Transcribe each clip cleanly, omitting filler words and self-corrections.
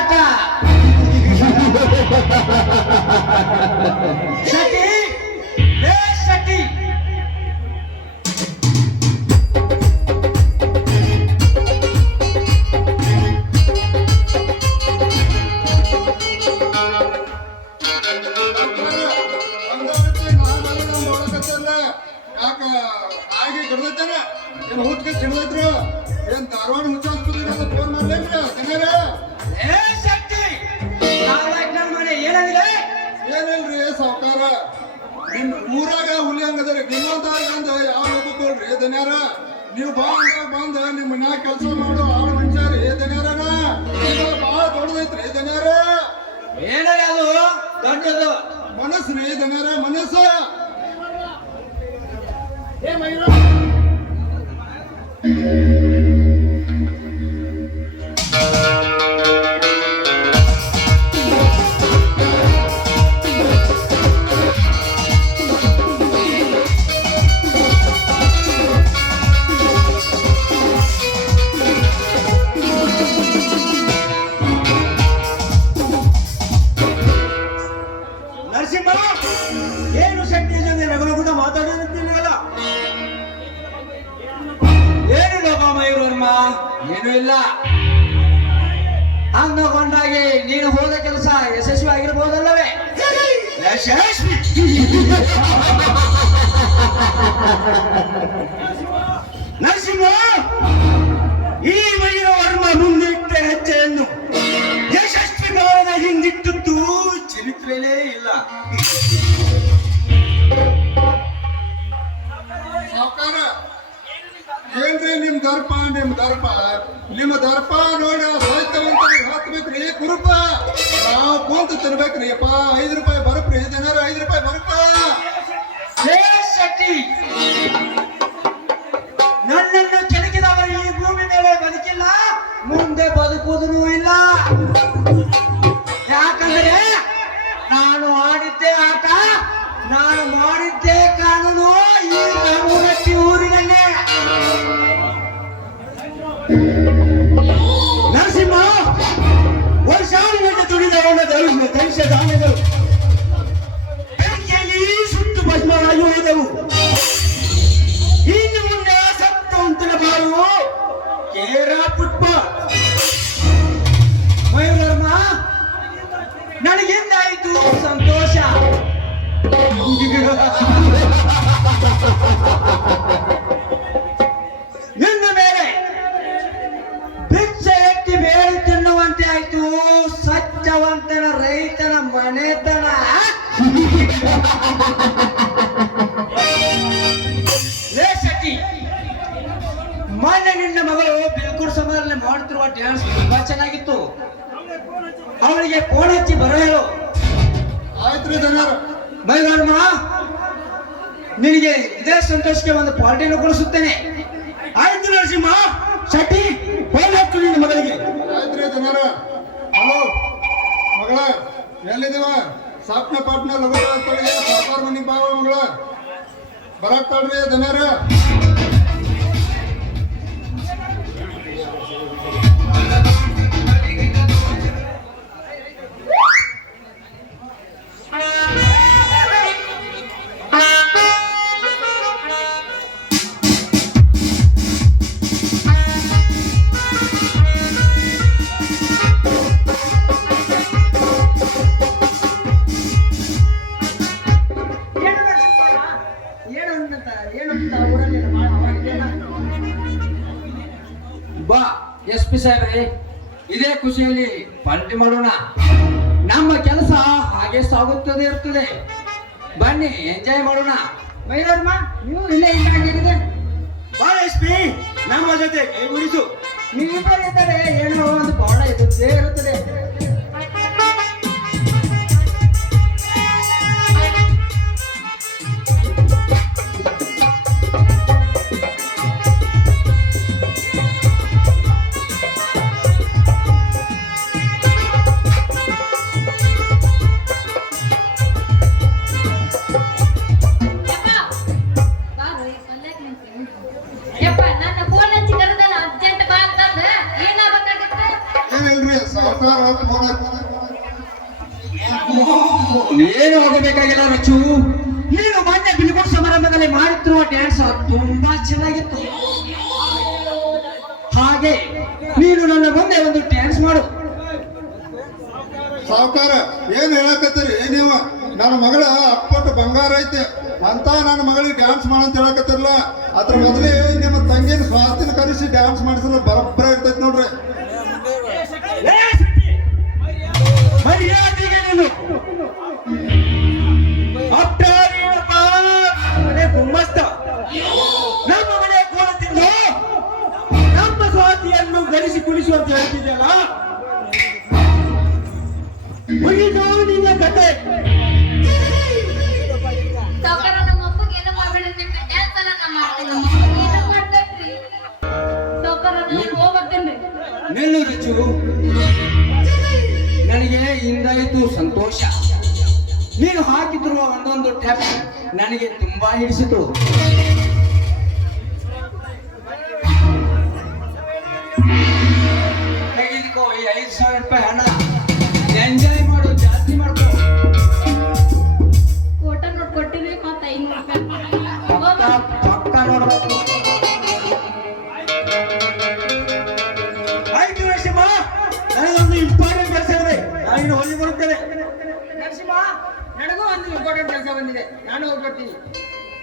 ಆಟ. ಶಟಿ ಹೇ ಶಟಿ, ಯಾಕ ಹಾಗೆ ಗಿಡದೈತಾರ ಏನ್ ಊದ್ಕೆ ಸಿಡ್ದೈತ್ರು ಏನ್ ಧಾರವಾಡ ಮುಚ್ಚಾಸ್ಪತ್ರೆ ಫೋನ್ ಮಾಡ್ಲೇನ್ರಿ ಜನರ ಹೇ ಶಟಿ ಮನೆ ಏನಾಗಿದೆ? ಏನಿಲ್ರಿ ಸಾವ್ಕಾರ ನಿಮ್ ಊರಾಗ ಹುಲಿ ಹಂಗದ್ರಿ ನಿಮ್ಮಂತ ಯಾವ ಹೋಗ್ಬೇಕಲ್ರಿ ದನ್ಯಾರ ನೀವು ಬಾ ಅಂದಾಗ ಬಂದ ನಿಮ್ ಮನ್ಯಾಗ ಕೆಲಸ ಮಾಡೋ ಆಳು ಮನುಷ್ಯರಿ ದನ್ಯಾರ ಬಾಳ ದೊಡ್ಡದೈತ್ರಿ ದನ್ಯಾರ. ಏನಾಗ ಅದು ದೊಡ್ಡದು ಮನಸ್ಸ್ರಿ ದನ್ಯಾರ ಮನಸ್ಸ. ನರಸಿಂಹ, ಏನು ಶಕ್ತಿ ಜೊತೆ ನಗಲಗುದ ಮಾತಾಡೋದಿಲ್ಲ? ಏನಿಲ್ಲ ಮಯೂರ್ವರ್ಮ, ಏನೂ ಇಲ್ಲ. ಅಂದುಕೊಂಡಾಗಿ ನೀನು ಹೋದ ಕೆಲಸ ಯಶಸ್ವಿ ಆಗಿರಬಹುದಲ್ಲವೇ? ಯಶಸ್ವಿ ನರಸಿಂಹ, ಈ ಮಯೂರವರ್ಮ ಮುಂದಿಟ್ಟ ಹೆಜ್ಜೆಯನ್ನು ಯಶಸ್ವಿ ಕಾರಣ ಹಿಂದಿಟ್ಟದ್ದು ಚರಿತ್ರೆಯೇ ಇಲ್ಲ. ಸಾವ್ಕಾರ ಏನ್ರಿ ನಿಮ್ ದರ್ಪ ನಿಮ್ಮ ದರ್ಪ ನೋಡಿ ಸಾಹಿತ್ಯವಂತ ಹಾಕ್ಬೇಕ್ರಿ ಕುರುಪ ನಾವು ಕುಂತ ತಿನ್ಬೇಕ್ರಿ ಅಪ್ಪ. 5 ರೂಪಾಯಿ ಬರಪ್ರಿ ಜನರ 5 ರೂಪಾಯಿ ಬರಪ್ಪ. ಶಕ್ತಿ, ನನ್ನನ್ನು ಕೆಣಕಿದವರು ಈ ಭೂಮಿ ಮೇಲೆ ಬದುಕಿಲ್ಲ, ಮುಂದೆ ಬದುಕುವುದೂ ಇಲ್ಲ. ಯಾಕಂದ್ರೆ ನಾನು ಆಡಿದ್ದೆ ಆಟ, ನಾನು ಮಾಡಿದ್ದೆ ಕಾನೂನು ಈ ನಮ್ಮೂರಟ್ಟಿ ಊರಿನಲ್ಲೇ. ನರಸಿಂಹ, ವರ್ಷಾನುಗಟ್ಟಲೆ ದುಡಿದವನ ಧನುಷ್ಯಧಾನ್ಯಗಳು ಬೆಂಕಿಯಲ್ಲಿ ಸುಟ್ಟು ಭಸ್ಮವಾಗಿ ಹೋದವು. ಇನ್ನು ಮುಂದೆ ಸತ್ತವಂತನ ಬಾಳು ಕೇರ ಫುಟ್ಬಾಲ್. ಮಯೂರವರ್ಮ, ನನಗೆಂದಾಯಿತು ಸಂತೋಷ. ನಿನ್ನ ಮೇಲೆ ಭಿಕ್ಷೆ ಎತ್ತಿ ಬೇಳೆ ತಿನ್ನುವಂತೆ ಆಯ್ತು ಸತ್ಯವಂತನ ರೈತನ ಮನೆತನ. ಲೇ ಶೆಟ್ಟಿ, ಮೊನ್ನೆ ನಿನ್ನ ಮಗಳು ಬಿಲ್ಕುಲ್ ಸಮಾರಂಭ ಮಾಡುತ್ತಿರುವ ಡ್ಯಾನ್ಸ್ ತುಂಬಾ ಚೆನ್ನಾಗಿತ್ತು. ಅವಳಿಗೆ ಫೋನ್ ಹಚ್ಚಿ ಬರೋ ಹೇಳು. ಆಯ್ತ್ರಿ ಜನರ. ಮೈಗಣ್ಣ, ನಿನಗೆ ಇದೇ ಸಂತೋಷಕ್ಕೆ ಒಂದು ಪಾರ್ಟಿಯನ್ನು ಕೊಡಿಸುತ್ತೇನೆ. ಆಯ್ತು ನರಸಿಂಹ. ಶೆಟ್ಟಿ, ಫೋನ್ ಹಚ್ಚು ನಿನ್ನ ಮಗಳಿಗೆ. ಆಯ್ತ್ರಿ ಜನರ. ಹಲೋ ಮಗಳ, ಎಲ್ಲಿದ್ದೀವ? ಸಾಪ್ನ ಪಾಟ್ನ ಲಗುಡ ಸಾಕಾರ ಮನಿ ಬಾವ ಮಗಳ ಬರಾಕ್ತಾಳ್ರಿ ಜನರ. ಬಾ SP ಸಾಹೇಬ್ರೆ, ಇದೇ ಖುಷಿಯಲ್ಲಿ ಪಾರ್ಟಿ ಮಾಡೋಣ. ನಮ್ಮ ಕೆಲಸ ಹಾಗೆ ಸಾಗುತ್ತದೆ ಇರ್ತದೆ. ಬನ್ನಿ ಎಂಜಾಯ್ ಮಾಡೋಣ. ಮೈರಮ್ಮ, ನೀವು ಇಲ್ಲೇ ಇದ್ದಾಗಿದೆ. ಬಾ SP, ನಮ್ಮ ಜೊತೆ ಕೈಗೂಡಿಸು. ನೀವಿಬ್ಬರಿದ್ದರೆ ಏನೋ ಒಂದು ಬಾಳ ಇದ್ದೇ ಇರುತ್ತದೆ. ಸಾಕಾರ ಏನು ಹೋಗಬೇಕಾಗಿಲ್ಲ ರಚು. ನೀನು ಮೊನ್ನೆ ಬಿಲ್ಬೋರ್ಡ್ ಸಮಾರಂಭದಲ್ಲಿ ಮಾಡುತ್ತಿರುವ ಡ್ಯಾನ್ಸ್ ತುಂಬಾ ಚೆನ್ನಾಗಿತ್ತು. ಹಾಗೆ ನೀನು ನನ್ನ ಮುಂದೆ ಒಂದು ಡ್ಯಾನ್ಸ್ ಮಾಡು. ಸಾವುಕಾರ ಏನ್ ಹೇಳಕತ್ತೀರಿ ನೀವು? ನನ್ನ ಮಗಳ ಅಪ್ಪಟ್ಟು ಬಂಗಾರ ಐತೆ ಅಂತ ನನ್ನ ಮಗಳಿಗೆ ಡ್ಯಾನ್ಸ್ ಮಾಡಂತ ಹೇಳಕತ್ತಿರಲ್ಲ. ಅದ್ರ ಮೊದಲೇ ನಿಮ್ಮ ತಂಗಿನ ಸ್ವಾತಿನ ಕರೆಸಿ ಡ್ಯಾನ್ಸ್ ಮಾಡಿಸಿದ್ರೆ ಬರಬ್ಬರ ಇರ್ತೈತಿ ನೋಡ್ರಿ. ಮರ್ಯಾದೆಗೆ ನೀನು ಮನೆ ಗುಮ್ಮಸ್ತ ನಮ್ಮ ಮನೆ ಕೋಲದಿಂದ ನಮ್ಮ ಸ್ವಾತಿಯನ್ನು ಧರಿಸಿ ಕುಳಿಸುವಂತ ಹೇಳ್ತಿದ್ಯಲ್ಲ, ಮುಗಿದು ನಿನ್ನ ಕತೆ. ಸಾವುಕಾರ ನಮ್ಮ ಅಪ್ಪಗೆ ಏನೋ ಮಾಡ್ಬೇಡ, ನಿಮ್ಮ ಡ್ಯಾನ್ಸ್ ಎಲ್ಲ ನಾ ಮಾಡ್ತೀನಿ. ಏನೋ ಮಾಡ್ಬೇಡ್ರಿ ಸಾವುಕಾರ, ನಾನು ಹೋಗ್ಬರ್ತೇನ್ರಿ. ನಿಲ್ಲು ರಚು, ನನಗೆ ಇಂದಾಯಿತು ಸಂತೋಷ. ನೀನು ಹಾಕಿದ್ರು ಒಂದೊಂದು ಟ್ಯಾಪ್ ನನಗೆ ತುಂಬಾ ಹಿಡಿಸಿತು. ತೆಗೆದುಕೋ ಈ 5,000 ರೂಪಾಯಿ ಹಣ, ಎಂಜಾಯ್ ಮಾಡು, ಜಾಸ್ತಿ ಮಾಡ್ಕೋ. ಫೋಟೋ ನೋಡ್ ಕೊಟ್ಟಿರಿ ಮತ್ತೆ 500 ರೂಪಾಯಿ ಪಕ್ಕ ನೋಡ್ಬೇಕು. ಆಯ್ತು ನರಸಿಂಹ, ನನಗೊಂದು ಇಂಪಾರ್ಟೆಂಟ್ ಕೆಲಸ ಇದೆ, ನಾನು ಹೋಗಿ ಬರುತ್ತೇನೆ. ನರಸಿಂಹ, ನನಗೂ ಒಂದು ಇಂಪಾರ್ಟೆಂಟ್ ಕೆಲಸ ಬಂದಿದೆ, ನಾನು ಹೋಗ್ಬಿಡ್ತೀನಿ.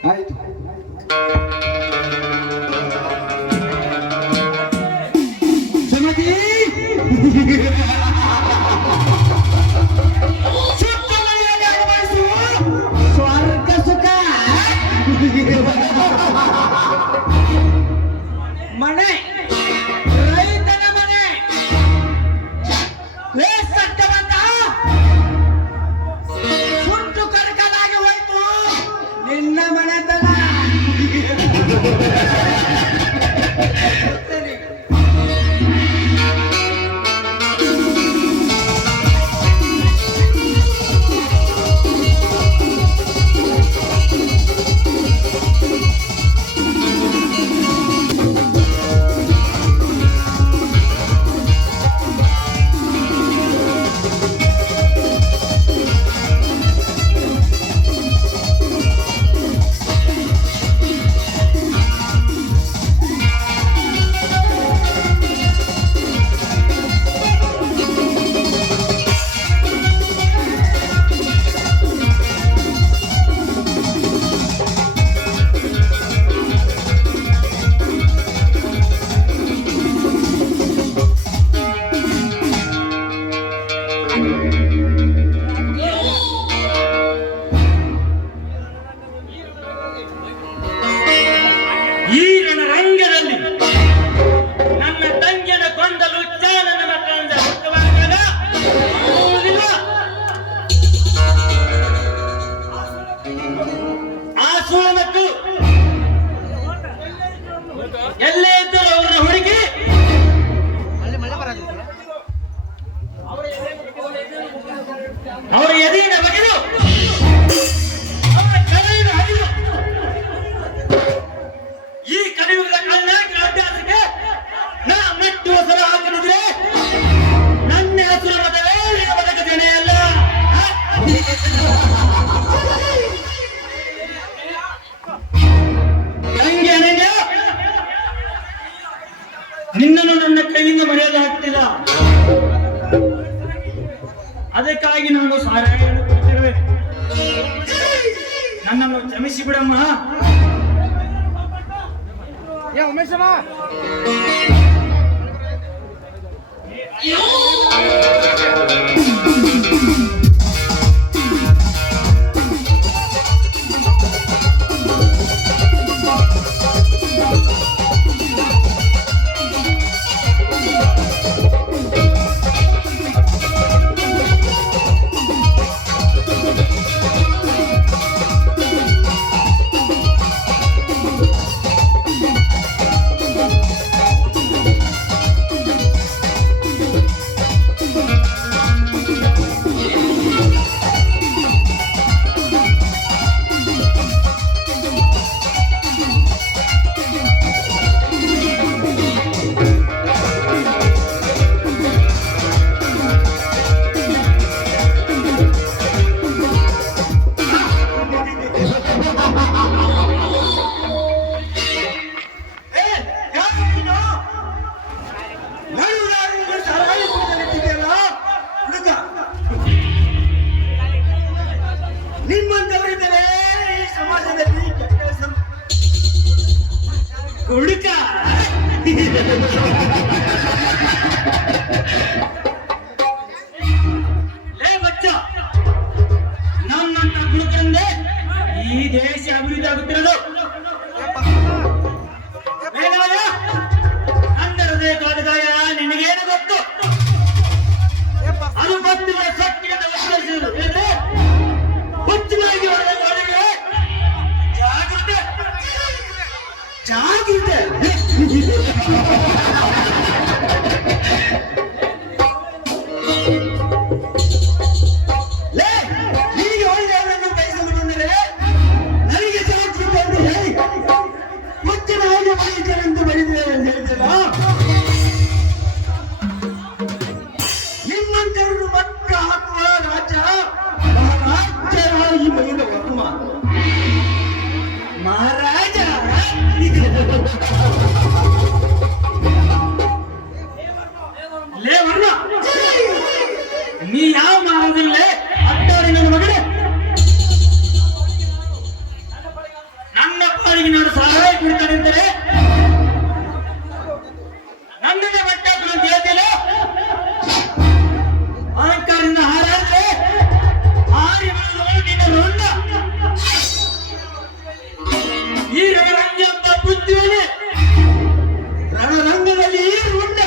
ಆಯ್ತು. ಸುಮತಿ, ಸುತ್ತ ಮನೆಯಲ್ಲಿ ಅನುಭವಿಸುವ ಸ್ವರ್ಗ ಸುಖ. ಮನೆ ರೈತನ ಮನೆ, ಸತ್ಯವಂತ ಸುಟ್ಟು ಕರಕಲಾಗಿ ಹೋಯ್ತು ನಿನ್ನ ಮನೆತನ. ಎಲ್ಲೇ ಇದ್ದರೂ ಅವರನ್ನ ಹುಡುಕಿ ಅವರ ಎದೆಯಿಂದ ಬಗೆದು ಅವರ ಕಲೆಯನ್ನು ಹರಿದು ಈ ಕಲಿಯುಗದ ಕಲ್ಯಾಣ ಅಭ್ಯಾಸಕ್ಕೆ ನಾ ಮೆಟ್ಟು ಹೆಸರು ಹಾಕಲಿದ್ರೆ ನನ್ನ ಹೆಸರು ಮತವೇ ಬದುಕುತ್ತೇನೆ ಅಲ್ಲ. ತಂಗಿ ಅನನ್ಯ, ನಿನ್ನನ್ನು ನನ್ನ ಕೈಯಿಂದ ಮರೆಯಲು ಆಗ್ತಿಲ್ಲ. ಅದಕ್ಕಾಗಿ ನಾನು ಸಹಾಯ ಹೇಳುತ್ತಿರುವೆ. ನನ್ನನ್ನು ಕ್ಷಮಿಸಿ ಬಿಡಮ್ಮ. ಉಮೇಶಮ್ಮ, ನಿಮ್ಮಂತವರಿದ್ದರೆ ಈ ಸಮಾಜದಲ್ಲಿ ಕೆಟ್ಟ ಹೆಸರು. ಕುಡುಕ ಲೇ ಬಚ್ಚ, ನಮ್ಮಂತ ಕುಡುಕರಿಂದ ಈ ದೇಶ ಅಭಿವೃದ್ಧಿ ಆಗುತ್ತಿರೋದು. ನನ್ನ ಹೃದಯ ಕಾಲಗಾಯ ನಿನಗೇನು ಗೊತ್ತು? ಅದು ಗೊತ್ತಿಲ್ಲ ಸತ್ಯದ ಉತ್ತರಿಸಿದರು ಹೇಳಿದ್ರೆ ಹುಚ್ಚಿನಾಗಿ ಒಳಗೆ ಜಾಗ್ರತೆ ಜಾಗ್ರತೆ. ಲೇ, ನಿನಗೆ ಒಳ್ಳೆಯದನ್ನು ಬಯಸಲು ಬಂದರೆ ನನಗೆ ಜಾಗ್ರತೆ ಎಂದು ಹೇಳಿ ಹುಚ್ಚಿನ ಹಾಗೆ ಬಯಸಲೆಂದು ಬರೆದಿದೆ ಎಂದು ಹೇಳಿದಲ್ಲ. ನಿಮ್ಮಂತರನ್ನು ಮಟ್ಟ ಹಾಕುವ ರಾಜ ಮಹಾರಾಜರಾಗಿ ಬಯಲು ವರ್ಮ ಮಹಾರಾಜ. ಲೇ ವರ್ಮ, ನೀ ಯಾವ ಮಹಾರಾಜಲ್ಲೇ ಅಟ್ಟಾರಿ ನನ್ನ ಮಗನೇ? ನನ್ನ ಪಾಲಿಗೆ ನಾನು ಸಹಾಯ ಕೊಡ್ತಾನೆ ಅಂತಾರೆ ನನ್ನನ್ನೇ ಮಟ್ಟ ಅಂತ ಹೇಳ್ತಿಲ್ಲ. ಅಹಂಕಾರದಿಂದ ಹಾರಾದ್ರೆ ಹಾರಿ ಬರುವುದು ನಿನ್ನ ರುಂಡ. ಈ ರಣರಂಗ ಎಂಬ ಬುದ್ಧಿಯೇ ರಣರಂಗದಲ್ಲಿ ಈ ರುಂಡ.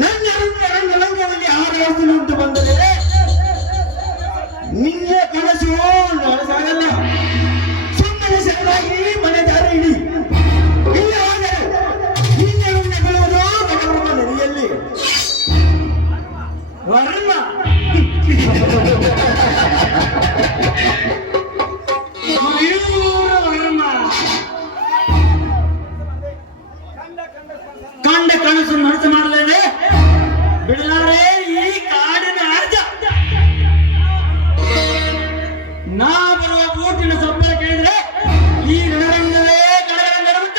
ನನ್ನ ರಂಗದಲ್ಲಿ ಹಾರಾಡಲು ಅಂತ ಬಂದರೆ ನಿನ್ನ ಕನಸು ನನಸಾಗಲ್ಲ. ಸುಮ್ಮನೆ ಸರಿಯಾಗಿ ಮನೆ ದಾರಿ ಇಡಿ. ಇಲ್ಲವಾದರೆ ನಿನ್ನೆ ಉಣ್ಣೆ ಬೀಳುವುದು ಬಡವರ ನದಿಯಲ್ಲಿ. ವರ್ಮ ಮಯೂರ ವರ್ಮ ಕಂಡ ಕನಸು ನನಸು ಮಾಡಲೇನೆ ಬಿಡಲಾರೆ ಈ ಕಾಡಿನ ಅರ್ಜ. ನಾ ಬರುವ ಬೂಟಿನ ಸಬ್ಬಳ ಕೇಳಿದ್ರೆ ಈ ರಣರಂಗವೇ ಕಡಗರಂಗರ ಬಿಟ್ಟ.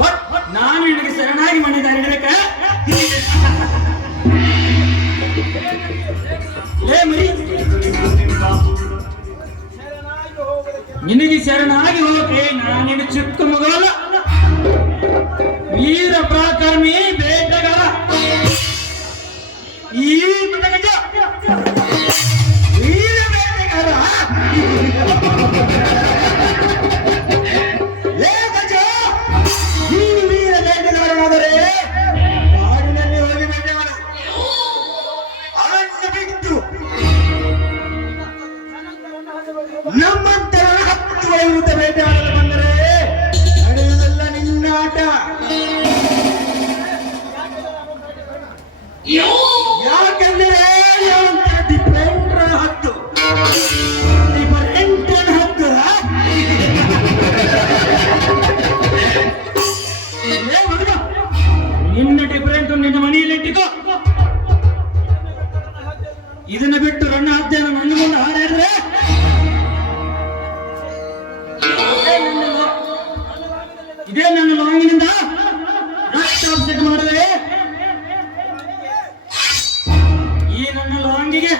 ಬಟ್ ನಾನು ನಿನಗೆ ಶರಣಾಗಿ ಮಾಡಿದ್ದಾರೆ ಹಿಡಬೇಕ. ಲೇ ಮರಿ, ನಿನಗೆ ಶರಣಾಗಿ ಹೋಗಕ್ಕೆ ನಾನಿನ ಚಿಕ್ಕ ಮಗವಲ್ಲ, ವೀರ ಪ್ರಾಕರ್ಮಿ ಬೇಟಗಾರ. ಈ ಮನಗಜ ವೀರ ಬೇಟೆಗಾರ. ಲೇ ಗಜ, ನೀನು ವೀರ ಬೇಟೆಗಾರನಾದರೆ ಕಾಡಿನಲ್ಲಿ ಹೋಗಿ ಬೇಟೆ ಮಾಡು. ಅರಣ್ಯ ಬಿಟ್ಟು ನಮ್ಮಂತರ 10 ವಿರುದ್ಧ ಬೇಟೆ ಮಾಡಲು ಬಂದರೆ ನಡೆಯುವುದಲ್ಲ ನಿನ್ನ ಆಟ. ಯಾಕೆಂದರೆ ಡಿಫರೆಂಟ್ ಹತ್ತು ನಿನ್ನ ಡಿಫರೆಂಟ್ ನಿನ್ನ ಮನೆಯಲ್ಲಿ ಇಟ್ಟಿಕೋ. ಇದನ್ನ ಬಿಟ್ಟು ರಣ್ಣ ಅಧ್ಯಯನ ನನ್ನ ಮುಂದೆ ಹಾರಾಡಿದ್ರೆ ಇದೇ ನನ್ನ ಲಾಂಗಿನಿಂದ ರಕ್ತ ಅಪ್ಸೆಟ್ ಮಾಡಿದ್ರೆ ಈ ನನ್ನ ಲಾಂಗಿಗೆ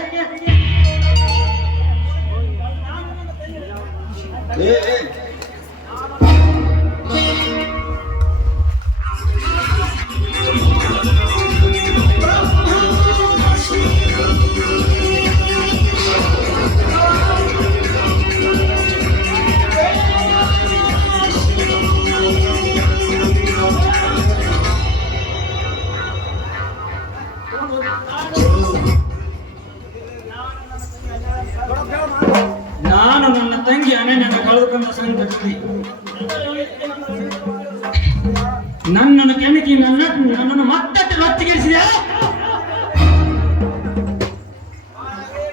ನಾನು ನನ್ನ ತಂಗಿ ಅನನ್ಯನ ಕಳೆದುಕೊಂಡ ಸಂಕಟದಲ್ಲಿ ನನ್ನನ್ನು ಕೆಣಕಿ ನನ್ನನ್ನು ಮತ್ತಷ್ಟು ರೊಚ್ಚಿಗೆಳಿಸಿದೆ.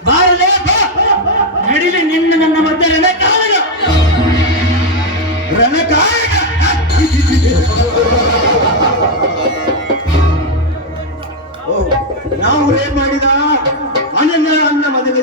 ಬಾರಲೇ ಬಾ, ನಡಿಲಿ ನಿನ್ನ ನನ್ನ ಮಧ್ಯೆ ರಣಕಾರಣ. ನಾವು ರೇಪ್ ಮಾಡಿದ ಅನನ್ಯ ಅನ್ನ ಮದುವೆ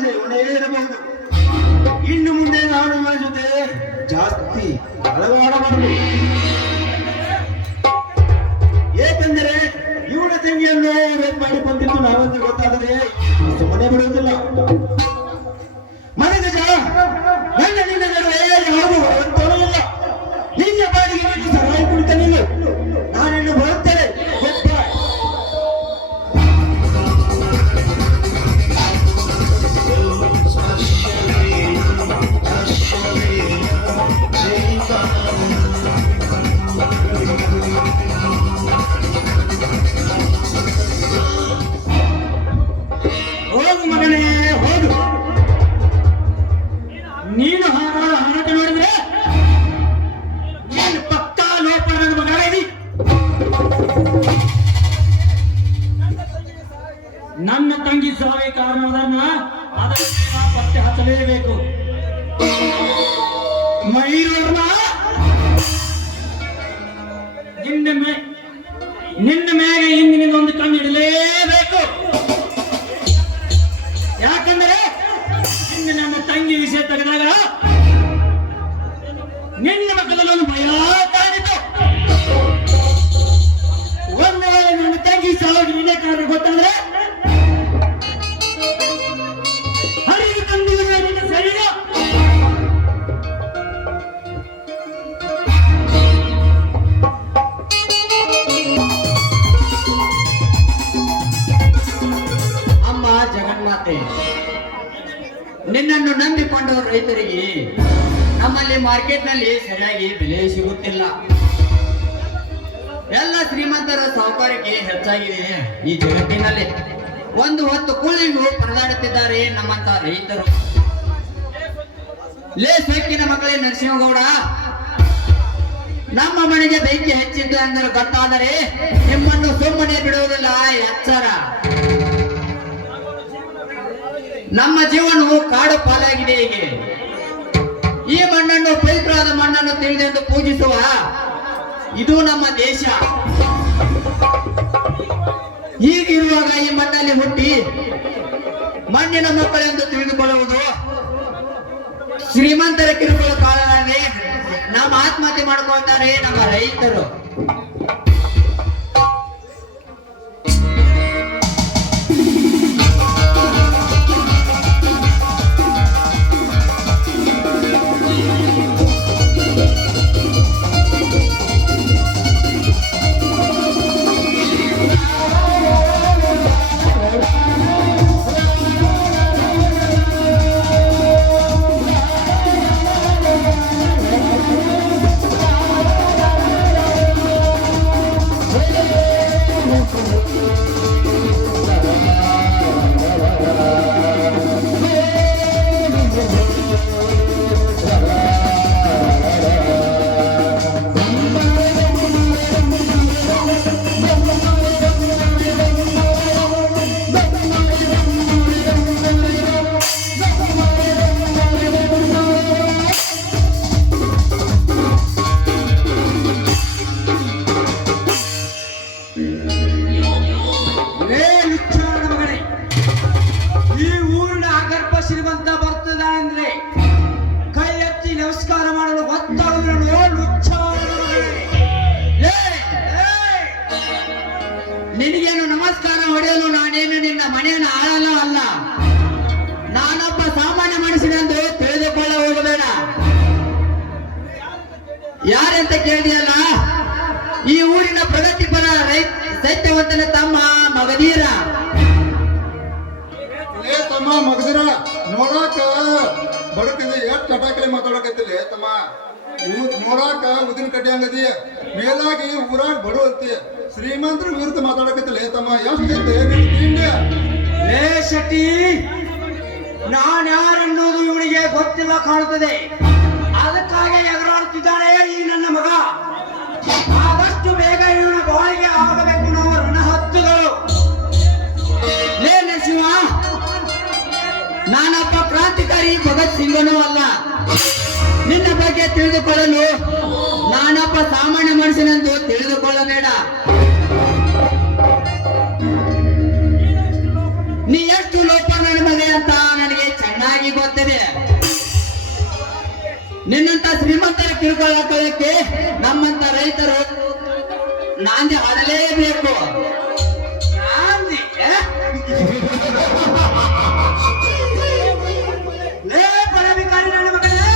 ಪತ್ತೆ ಹಚ್ಚಲೇಬೇಕು. ಮೈರೂರ್ನ ನಿನ್ನ ಮೇಲೆ ಇಂದಿನಿಂದ ಒಂದು ಕಣ್ಣು ಇಡಲೇಬೇಕು. ಯಾಕಂದ್ರೆ ನಿನ್ನೆ ನನ್ನ ತಂಗಿ ವಿಷಯ ತೆಗೆದಾಗ ನಿನ್ನ ಮಕ್ಕಳಲ್ಲಿ ಒಂದು ಭಯ ಕಾಣಿತು. ಒಂದು ವೇಳೆ ನನ್ನ ತಂಗಿ ಸಾವಿಗೆ ನಿನ್ನೆ ಕಾರಣ ಗೊತ್ತಂದ್ರೆ ಹರಿದು ತಂದಿರುವ ನಿನ್ನ ಶರೀರ ಅಮ್ಮ ಜಗನ್ಮಾತೆ, ನಿನ್ನನ್ನು ನಂಬಿಕೊಂಡ ರೈತರಿಗೆ ನಮ್ಮಲ್ಲಿ ಮಾರ್ಕೆಟ್ನಲ್ಲಿ ಸರಿಯಾಗಿ ಬೆಲೆ ಸಿಗುತ್ತಿಲ್ಲ. ಎಲ್ಲ ಶ್ರೀಮಂತರ ಸಾಹುಕಾರಿಕೆ ಹೆಚ್ಚಾಗಿದೆ ಈ ಜಗತ್ತಿನಲ್ಲಿ. ಒಂದು ಹೊತ್ತು ಕೂಲಿಗೂ ಪರದಾಡುತ್ತಿದ್ದಾರೆ ನಮ್ಮಂತ ರೈತರು. ಲೇ ಸೊಕ್ಕಿನ ಮಕ್ಕಳೇ ನರಸಿಂಹಗೌಡ, ನಮ್ಮ ಮನೆಗೆ ಬೆಂಕಿ ಹೆಚ್ಚಿದ್ದು ಅಂದರೆ ಗೊತ್ತಾದರೆ ನಿಮ್ಮನ್ನು ಸುಮ್ಮನೆ ಬಿಡುವುದಿಲ್ಲ, ಎಚ್ಚರ. ನಮ್ಮ ಜೀವನವು ಕಾಡು ಪಾಲಾಗಿದೆ. ಹೀಗೆ ಈ ಮಣ್ಣನ್ನು ಪವಿತ್ರವಾದ ಮಣ್ಣನ್ನು ತಿಳಿದೆಂದು ಪೂಜಿಸುವ ಇದು ನಮ್ಮ ದೇಶ. ಹೀಗಿರುವಾಗ ಈ ಮಣ್ಣಲ್ಲಿ ಹುಟ್ಟಿ ಮಣ್ಣಿನ ಮಕ್ಕಳೆಂದು ತಿಳಿದುಕೊಳ್ಳುವುದು ಶ್ರೀಮಂತರ ಕಿರುಕುಳ ಕಾರಣವೇ. ನಮ್ಮ ಆತ್ಮಹತ್ಯೆ ಮಾಡಿಕೊಳ್ತಾರೆ ನಮ್ಮ ರೈತರು. ಶ್ರೀಮಂತ ಬರ್ತದಾನೆಂದ್ರೆ ಕೈ ಎತ್ತಿ ನಮಸ್ಕಾರ ಮಾಡಲು ಗೊತ್ತಾಗುವುದು. ನಿನಗೇನು ನಮಸ್ಕಾರ ಹೊಡೆಯಲು ನಾನೇನು ನಿನ್ನ ಮನೆಯನ್ನು ಆಳಲು ಅಲ್ಲ. ನಾನೊಬ್ಬ ಸಾಮಾನ್ಯ ಮನುಷ್ಯನೆಂದು ತಿಳಿದುಕೊಳ್ಳ ಹೋಗಬೇಡ. ಯಾರಂತ ಕೇಳಿದೆಯಲ್ಲ, ಈ ಊರಿನ ಪ್ರಗತಿಪರ ಸತ್ಯವಂತನ ತಮ್ಮ ಮಗದೀರ. ಏ ತಮ್ಮ ಮಗದಿರ, ನೋಡಾಕ ಬಡಕಿದೆ ಎಷ್ಟು ಚಟಾಕಲಿ ಮಾತಾಡಕತ್ತಿಲ್ಲ ತಮ್ಮ. ಇವ್ ನೋಡಾಕ ಉದಿನ ಕಡ್ಡಿ ಹಂಗದಿ, ಮೇಲಾಗಿ ಊರಾಗ ಬಡು ಅಂತಿ. ಶ್ರೀಮಂತರ ವಿರುದ್ಧ ಮಾತಾಡಕತ್ತಿಲ್ಲ ತಮ್ಮ. ಎಷ್ಟೈತೆ ತಿಂಡಿ? ಲೇ ಶೆಟ್ಟಿ, ನಾನು ಯಾರನ್ನೋದು ಇವನಿಗೆ ಗೊತ್ತಿಲ್ಲ ಕಾಣುತ್ತದೆ. ಅದಕ್ಕಾಗಿ ಎದುರಾಡುತ್ತಿದ್ದಾನೆ ಈ ನನ್ನ ಮಗ. ಆದಷ್ಟು ಬೇಗ ಇವನ ಬಾಯಿಗೆ ಆಗಬೇಕು ನಾವು ರಣಹದ್ದುಗಳು. ಲೇ ನರಸಿಂಹ, ನಾನೊಬ್ಬ ಕ್ರಾಂತಿಕಾರಿ ಭಗತ್ ಸಿಂಗನೂ ಅಲ್ಲ. ನಿನ್ನ ಬಗ್ಗೆ ತಿಳಿದುಕೊಳ್ಳಲು ನಾನೊಬ್ಬ ಸಾಮಾನ್ಯ ಮನುಷ್ಯನೆಂದು ತಿಳಿದುಕೊಳ್ಳಬೇಡ. ನೀ ಎಷ್ಟು ಲೋಪ ನನ್ನ ಮಗ ಅಂತ ನನಗೆ ಚೆನ್ನಾಗಿ ಗೊತ್ತಿದೆ. ನಿನ್ನಂತ ಶ್ರೀಮಂತರ ಕಿರುಕೊಳ್ಳಕ್ಕೆ ನಮ್ಮಂತ ರೈತರು ನಾಂದಿ ಹಾಡಲೇಬೇಕು. ನಾಂದಿ ಲೇ ಪರವಿಕಾರಿ ನನ್ನ ಮಗನೇ,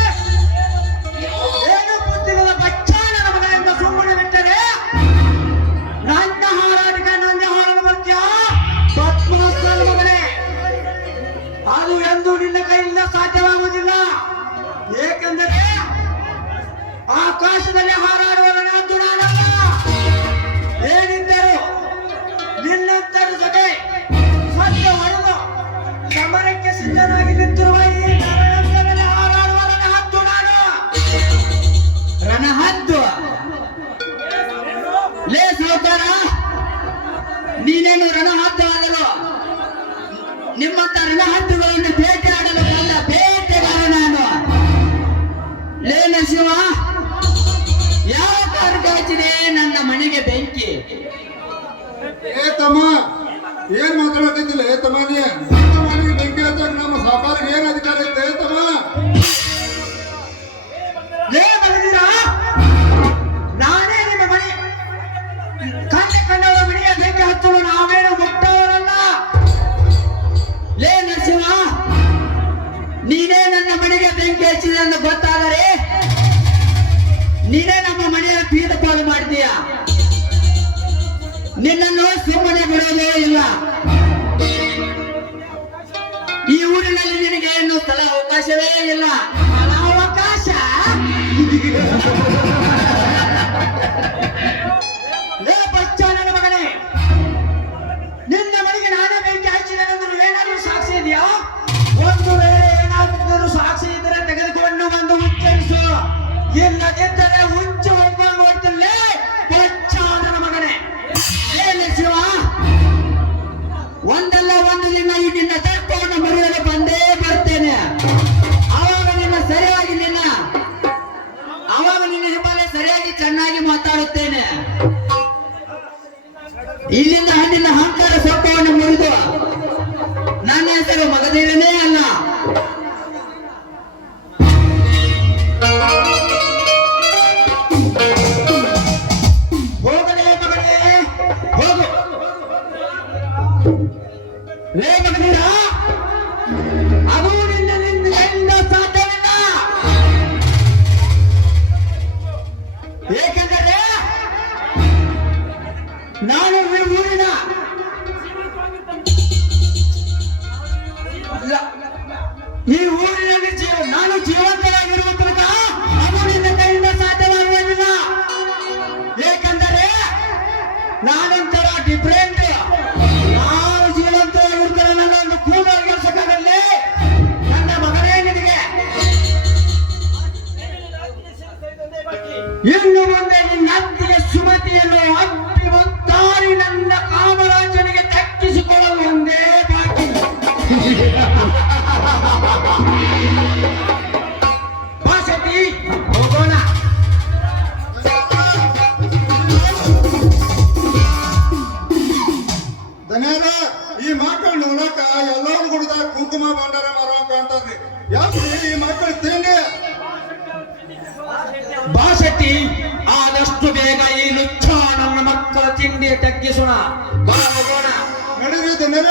ಏನು ಬುದ್ಧಿಗಳ ಬಚ್ಚ ನನ್ನ ಮಗ ಎಂದು ಸುಮ್ಮನೆ ಬಿಟ್ಟರೆ ನನ್ನ ಹಾರಾಟಿಗೆ ನನ್ನ ಹಾಡಲು ಬರ್ತೀಯ ಪದ್ಮಾಸ್ತ್ರ ಮಗನೇ. ಅದು ಎಂದು ನಿನ್ನ ಕೈಯಿಂದ ಸಾಧ್ಯವಾಗುವುದಿಲ್ಲ. ಏಕೆಂದರೆ ಆಕಾಶದಲ್ಲಿ ಹಾರಾಡುವವನಂತೂ ನಾನಲ್ಲ. ಏನಿದ್ದರೂ ನಿನ್ನಂತರ ಜೊತೆ ಸತ್ಯ ಹೊಡೆದು ಸಮರಕ್ಕೆ ಸಿದ್ಧನಾಗಿ ನಿಂತಿರುವ ಈ ನರಳಂತರಲ್ಲಿ ಹಾರಾಡುವ ರಣಹದ್ದು ನಾನು. ರಣಹದ್ದು? ಲೇ ಸಾಹುಕಾರ, ನೀನೇನು ರಣಹದ್ದು ಆದರೂ ನಿಮ್ಮಂತ ರಣಹದ್ದುಗಳನ್ನು ಭೇಟಿ ಅಧಿಕಾರ ಐತೆ ತಮ್ಮ ಲೇ ಮಗದೀರ, ನಾನೇ ನಿಮ್ಮ ಮನೆ ಕಂಡವರ ಮನೆಯ ಬೆಂಕಿ ಹಚ್ಚಲು ನಾವೇನು ಮುಟ್ಟವರಲ್ಲ. ಲೇ ನರಸಿಂಹ, ನೀನೇ ನನ್ನ ಮನೆಗೆ ಬೆಂಕಿ ಹಚ್ಚಿದೆ ಎಂದು ಗೊತ್ತಾದರೆ ನೀನೇ ನಮ್ಮ ಮನೆಯ ಬೀದ ಪಾಲು ಮಾಡಿದೀಯ. ನಿನ್ನನ್ನು ಸುಮ್ಮನೆ ಬಿಡೋದೇ ಇಲ್ಲ. ಈ ಊರಿನಲ್ಲಿ ನಿನಗೆ ಏನು ಸ್ಥಳ ಅವಕಾಶವೇ ಇಲ್ಲ. ಸ್ಥಳ ಅವಕಾಶ ಲೇ ಬಚ್ಚ ನನ್ನ ಮಗನೇ, ನಿನ್ನ ಮನೆಗೆ ನಾನೇ ಬೆಂಕಿ ಹಚ್ಚಿದೆನೆಂದು ಏನಾದರೂ ಸಾಕ್ಷಿ ಇದೆಯಾ? ಒಂದು ವೇಳೆ ಏನಾದರೂ ಸಾಕ್ಷಿ ಇದ್ದರೆ ತೆಗೆದುಕೊಂಡು ಬಂದು ಉಚ್ಚರಿಸು, ಇಲ್ಲದಿದ್ದರೆ ಉಚ್ಚ ಹೋಗ್ಕೊಂಡು ಹೋಗ್ತಿಲ್ಲ. ಬಚ್ಚ ನನ್ನ ಮಗನೇ. ಏನೇ ಶಿವ, ಒಂದಲ್ಲ ಒಂದು ದಿನ ಈ ನಿನ್ನ ತತ್ವವನ್ನು ಮರೆಯಲು ಬಂದೇ ಬರ್ತೇನೆ. ಆವಾಗ ನಿನ್ನ ಹಿಮಾಲಯ ಸರಿಯಾಗಿ ಚೆನ್ನಾಗಿ ಮಾತಾಡುತ್ತೇನೆ. ಇಲ್ಲಿಂದ ನಿನ್ನ ಅಹಂಕಾರ ಸ್ವಪ್ನವನ್ನು ಮುರಿದು ನನ್ನ ಹೆಸರು ಮಗದೇವನೇ ಅಲ್ಲ. ಹೋಗಲೇ ಮಗನೇ, ಹೋಗು. ಲೇ ಮಗನೀರ, ಅದು ನಿನ್ನಿಂದ ಸಾಧ್ಯವಿಲ್ಲ. ಏಕೆಂದರೆ ನಾನು ಈ ಊರಿನ ಊರಿನಲ್ಲಿ ನಾನು ಜೀವಂತರಾಗಿರುವ ತನಕ ಅದು ನಿನ್ನ ಕೈಯಿಂದ ಸಾಧ್ಯವಾಗುವುದಿಲ್ಲ. ಏಕೆಂದರೆ ನಾನೊಂಥರ ಡಿಫ್ರೆಂಟ್. ನಾನು ಜೀವಂತರಾಗಿರ್ತಾರೆ, ನನ್ನೊಂದು ಕೂದಲು ಕೆಲಸಕ್ಕಾಗಲಿ. ನನ್ನ ಮಗನೇ ನಿನಗೆ ಇನ್ನು ಮುಂದೆ ನಿನ್ನ ಅತ್ತಿಗೆ ಸುಮತಿಯನ್ನು ಅಪ್ಪಿ ಒತ್ತಾರಿ ನನ್ನ ಕಾಮರಾಜನಿಗೆ ದಕ್ಕಿಸಿಕೊಳ್ಳಲು ಒಂದೇ ಬಾಕಿ. ಭಾಷತಿ, ಹೋಗೋಣ. ದನ್ಯಾರ ಈ ಮಕ್ಕಳು ನೋಡಕ ಎಲ್ಲರೂ ಗುಡ್ದಾಗ ಕುಂಕುಮ ಭಂಡಾರ ಮಾರೋ ಕಾಣ್ತಾರ್ರಿ. ಯಾಕ್ರಿ ಈ ಮಕ್ಕಳು ತಿಂಡಿ ಭಾಷತಿ, ಆದಷ್ಟು ಬೇಗ ಈ ಲುಚ್ಚ ನನ್ನ ಮಕ್ಕಳ ತಿಂಡಿ ತಗ್ಗಿಸೋಣ. ಬಾ ಹೋಗೋಣ. ನಡೀರಿ ದನ್ಯಾರ.